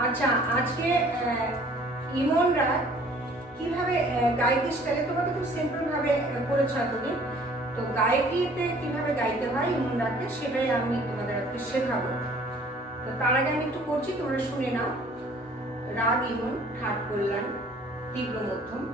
আচ্ছা, আজকে ইমন রায় কিভাবে গায়িকা স্টাইলে, তোমরা তো খুব সিম্পল ভাবে করেছো এতদিন, তো গায়কিতে কিভাবে গাইতে হয় ইমন রায়কে সেটাই আমি তোমাদের আজকে শেখাবো। তো তার আগে আমি একটু করছি, তোমরা শুনে নাও। রাগ ইমন, ঠাট কল্যাণ, তীব্র মধ্যম।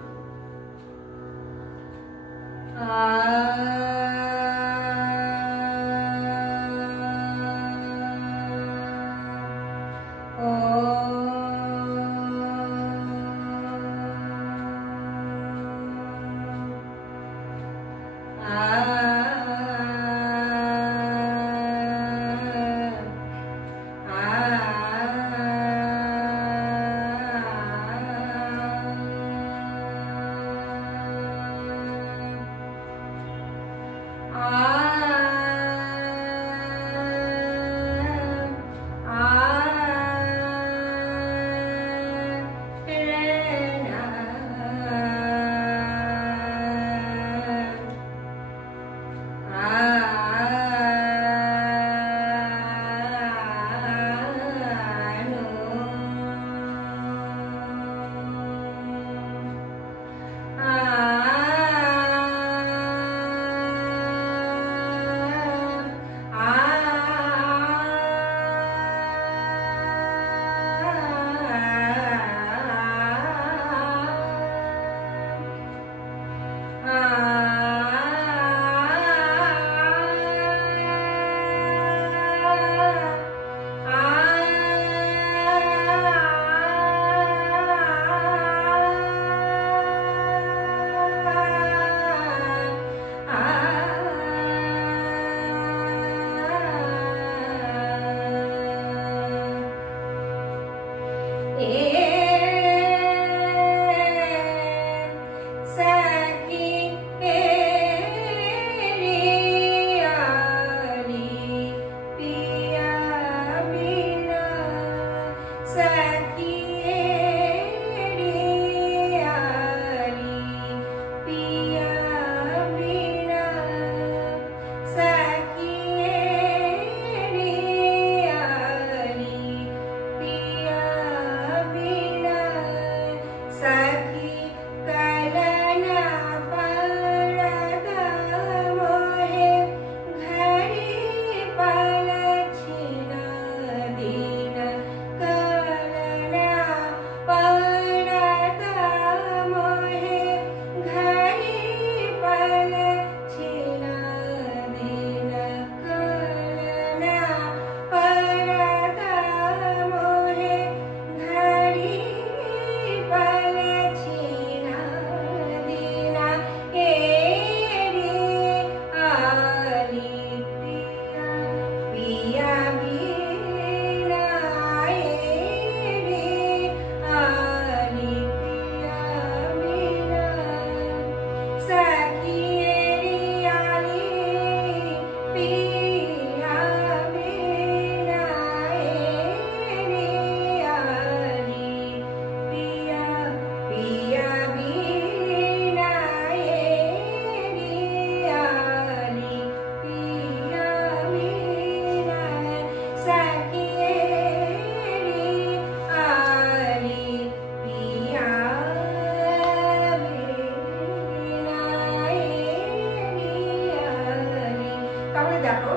দেখো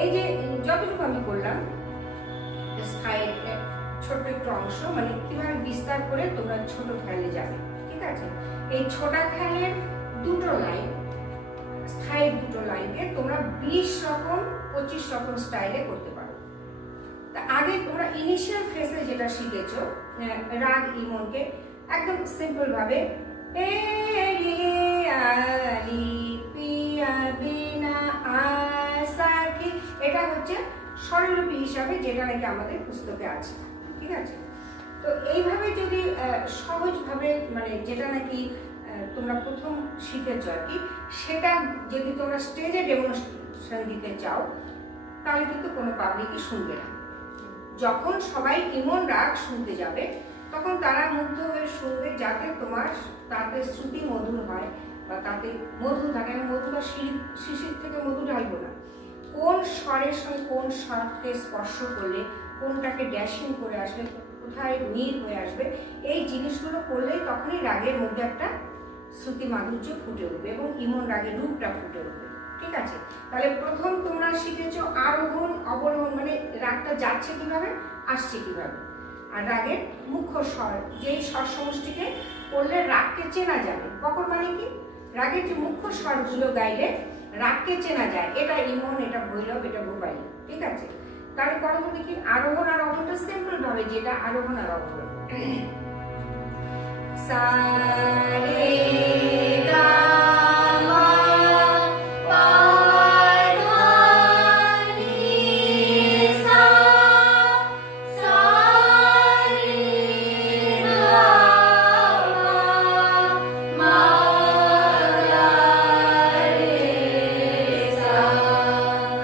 এই যে যতটুকু আমি করলাম স্কাইয়ের ছোট্ট একটু অংশ, মানে কিভাবে বিস্তার করে তোমরা ছোট খেয়ালে যাবে, ঠিক আছে? এই ছোটা খেয়ালের দুটো লাইন, স্থায়ী দুটো লাইনকে তোমরা 20 রকম 25 রকম স্টাইলে করতে পারো। তা আগে তোমরা ইনিশিয়াল ফেসে যেটা শিখেছো রাগ ইমনকে একদম সিম্পল ভাবে এ রে আলি পিয়া বিনা আসাকি, এটা হচ্ছে স্বরলিপি হিসাবে যেটা নাকি আমাদের পুস্তকে আছে, ঠিক আছে? তো এইভাবে যদি সহজভাবে, মানে যেটা নাকি তোমরা প্রথম শিখেছ আর কি, সেটা যদি তোমরা স্টেজে ডেমনস্ট্রেশন দিতে চাও তাহলে কিন্তু কোনো পাবলিকই শুনবে না। যখন সবাই ইমন রাগ শুনতে যাবে তখন তারা মুগ্ধ হয়ে শুনবে, যাতে তোমার তাতে শ্রুতি মধুর হয় বা তাতে মধু থাকে। মধুটা শিশির থেকে মধু ঢালবো না, কোন স্বরের সঙ্গে কোন স্বরকে স্পর্শ করলে কোনটাকে ড্যাশিং করে আসবে, কোথায় নীল হয়ে আসবে, এই জিনিসগুলো করলেই তখনই রাগের মধ্যে একটা শ্রুতি মাধুর্য ফুটে উঠবে এবং ইমন রাগের রূপটা ফুটে উঠবে। ঠিক আছে, তাহলে প্রথম তোমরা শিখেছো আরোহণ অবরোহণ, মানে রাগটা যাচ্ছে কিভাবে, আসছে কিভাবে। আর রাগের মুখ্য স্বর, যেই স্বর সমষ্টিকে করলে রাগকে চেনা যাবে। কখন মানে কি, রাগের যে মুখ্য স্বরগুলো গাইলে রাগকে চেনা যায়, এটা ইমন, এটা ভৈরব, এটা ভূপালী। ঠিক আছে, তাহলে করো তো দেখি আরোহণ আর অবরোহণটা সিম্পল ভাবে, যেটা আরোহণ আর অবরোহণ। সা রে গা মা পা ধা নি সা, সা রে গা মা গা রে সা।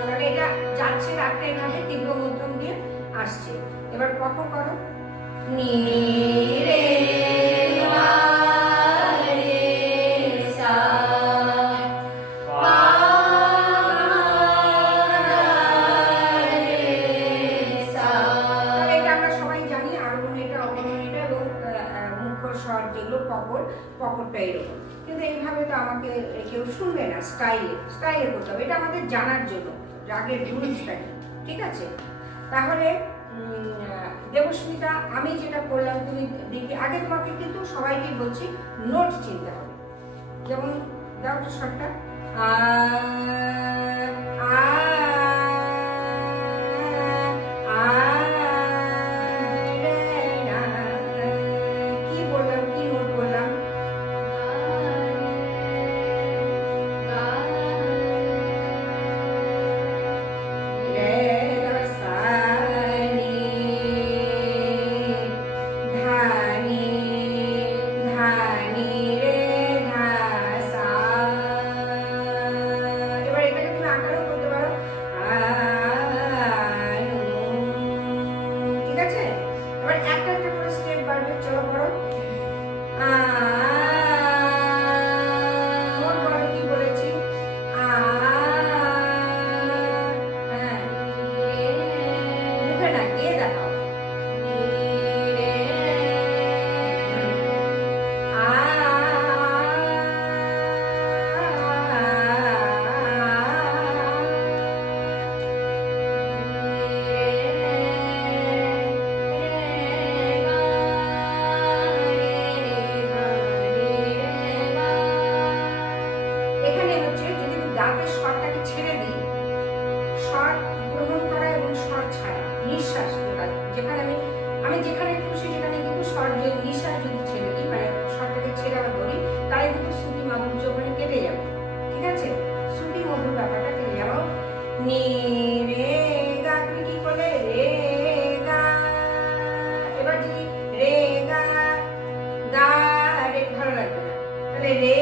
তাহলে এটা যাচ্ছে রাগটা এভাবে তীব্র মধ্যম দিয়ে আসছে। এবার কত করো, নি রে গা রে সা, পা গা রে সা। তাহলে এটা আমরা সবাই জানি আরোহণ এটা, অবরোহণ এটা, এবং মুখ্য স্বর যেগুলো পকরটা এরকম। কিন্তু এইভাবে তো আমাকে কেউ শুনবে না, স্টাইলে করতে হবে, এটা আমাদের জানার জন্য রাগের রুলসটা কি। ঠিক আছে, তাহলে দেবস্মিতা আমি যেটা করলাম তুমি দেখি, আগে তোমাকে কিন্তু সবাইকে বলছি নোট চিনতে হবে। যেমন দাও তো শর্টটা, আ আ আ রে না, কি বললাম, কি নোট বললাম, দাঁতের স্বরটাকে ছেড়ে দিই, স্বর গ্রহণ করা এবং স্বর ছাড়া, নিঃশ্বাস যেখানে আমি যেখানে খুশি সেখানে কিন্তু স্বর যে নিঃশ্বাস যদি ছেড়ে দিই, মানে স্বরটাকে ছেড়ে আবার ধরি, তাহলে কিন্তু শ্রুতি মাধুর্য ওখানে কেটে যাবে। ঠিক আছে, শ্রুতি মধুর ব্যাপারটা কেটে যাবে। নি রে গা, তুমি কি করলে রে গা, এবার যদি রে গা গা রে ভালো লাগবে না, তাহলে রে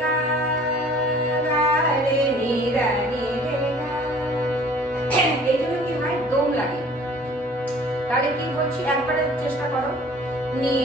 গা গা রে নি রা নি রে গা, এই জন্য কি হয় দম লাগে। তাহলে কি বলছি একবারে চেষ্টা করো, নি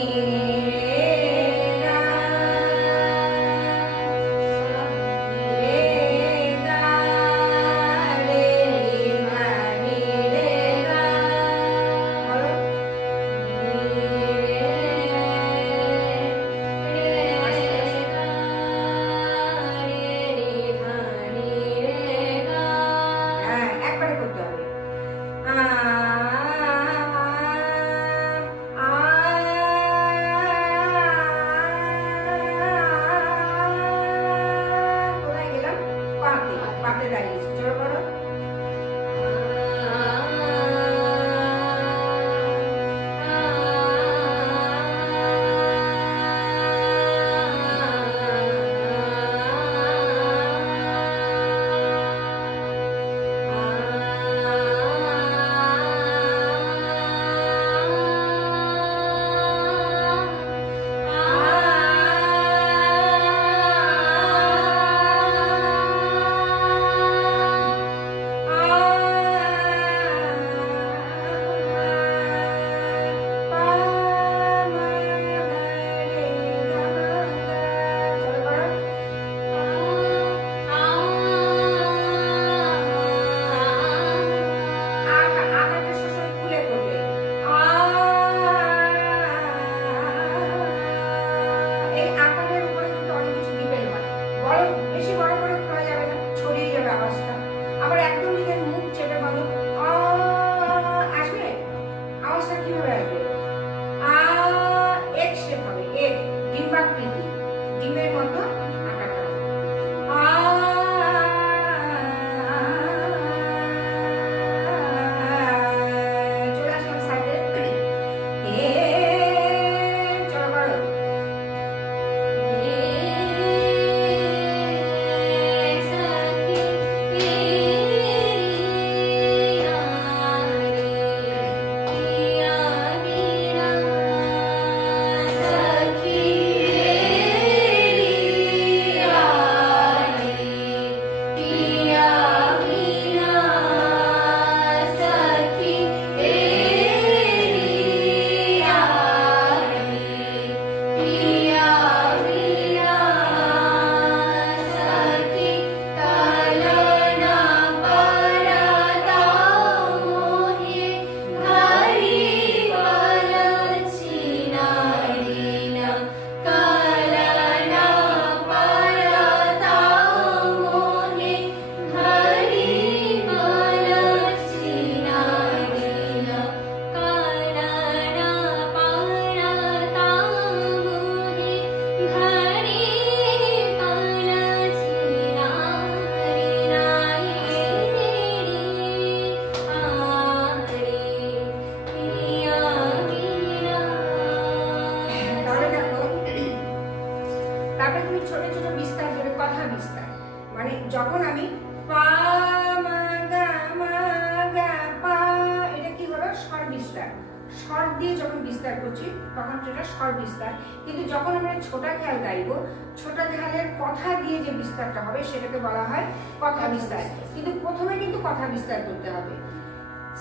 স্বর বিস্তার। কিন্তু যখন আমরা ছোটা খেয়াল গাইবো, ছোটা খেয়ালের কথা দিয়ে যে বিস্তারটা হবে সেটাকে বলা হয় কথা বিস্তার। কিন্তু প্রথমে কিন্তু কথা বিস্তার করতে হবে।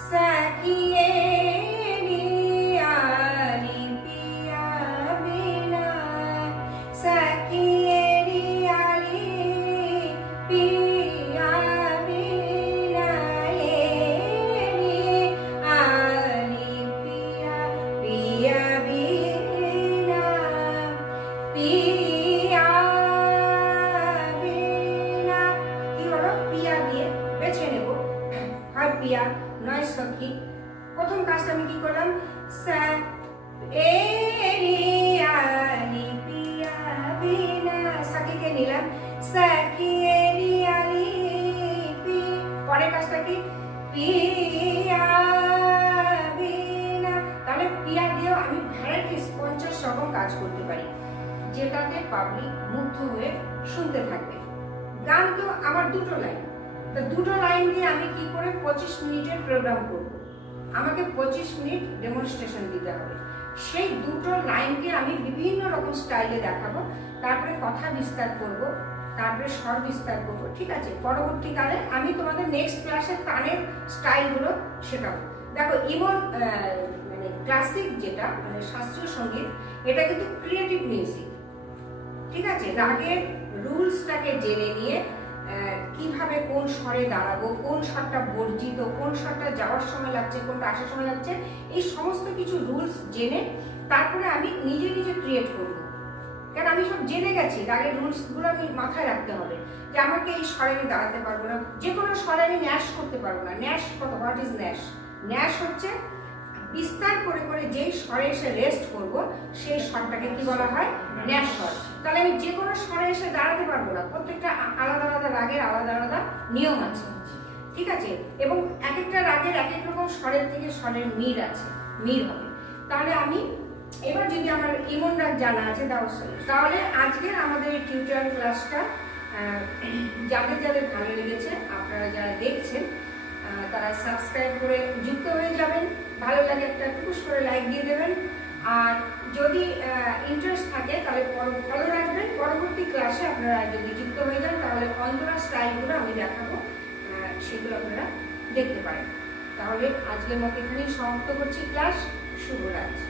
সাকিয়ে রিয়ালি পিয়া বিনা, সাকিয়ে রিয়ালি পিয়া বিনা, আলি পিয়া পিয়া বিনা, পিয়া বিনা। কি হলো? পিয়া দিয়ে বেছে নেব, হয় পিয়া নয় সখী। প্রথম কাজটা আমি কি করলাম? সা এ রি আলি পিয়া বিনা, সখীকে নিলাম, সখী এ রি আলি পি। পরের কাজটা কি? পিয়া বিনা। তাহলে পিয়া দিয়েও আমি ভ্যারাইটিস 50 রকম কাজ করতে পারি, যেটাতে পাবলিক মুগ্ধ হয়ে শুনতে থাকবে। গান তো আমার দুটো লাইন, তো দুটো লাইন দিয়ে আমি কি করে 25 মিনিটের প্রোগ্রাম করব? আমাকে 25 মিনিট ডেমনস্ট্রেশন দিতে হবে। সেই দুটো লাইনকে আমি বিভিন্ন রকম স্টাইলে দেখাবো, তারপরে কথা বিস্তার করব, তারপরে স্বর বিস্তার করব। ঠিক আছে, পরবর্তীকালে আমি তোমাদের নেক্সট ক্লাসে গানের স্টাইলগুলো শেখাবো। দেখো, ইমন মানে ক্লাসিক যেটা মানে শাস্ত্রীয় সঙ্গীত, এটা কিন্তু ক্রিয়েটিভ মিউজিক। ঠিক আছে, রাগের রুলসটাকে জেনে নিয়ে কিভাবে কোন স্বরে দাঁড়াবো, কোন স্বরটা বর্জিত, কোন স্বরটা যাওয়ার সময় লাগছে, কোনটা আসার সময় লাগছে, এই সমস্ত কিছু রুলস জেনে তারপরে আমি নিজে নিজে ক্রিয়েট করব। কারণ আমি সব জেনে গেছি, রাগের রুলসগুলো আমি মাথায় রাখতে হবে যে আমাকে এই স্বরে আমি দাঁড়াতে পারবো না, যে কোনো স্বরে আমি ন্যাশ করতে পারবো না। ন্যাশ কত? What is Nash? ন্যাশ হচ্ছে বিস্তার করে করে যেই স্বরে এসে রেস্ট করব, সেই স্বরটাকে কি বলা হয়? ন্যাশ স্বর। তাহলে আমি যে কোনো স্বরে এসে দাঁড়াতে পারবো না, প্রত্যেকটা আলাদা আলাদা রাগের আলাদা আলাদা নিয়ম আছে। ঠিক আছে, এবং এক একটা রাগের এক এক রকম স্বরের থেকে স্বরের মিল আছে, মিল হবে। তাহলে আমি এবার যদি আমার ইমন রাগ জানা আছে তাহলে আজকের আমাদের এই টিউটোরিয়াল ক্লাসটা যাদের যাদের ভালো লেগেছে, আপনারা যারা দেখছেন তারা সাবস্ক্রাইব করে যুক্ত হয়ে যাবেন। ভালো লাগে একটা টুকুস করে লাইক দিয়ে দেবেন। আর যদি ইন্টারেস্ট থাকে তাহলে ফলো রাখবেন। পরবর্তী ক্লাসে আপনারা যদি যুক্ত হয়ে যান তাহলে অন্তরা স্টাইলগুলো আমি দেখাবো, সেগুলো আপনারা দেখতে পারেন। তাহলে আজকের মতো এখানেই সমাপ্ত করছি ক্লাস। শুভরাত্রি।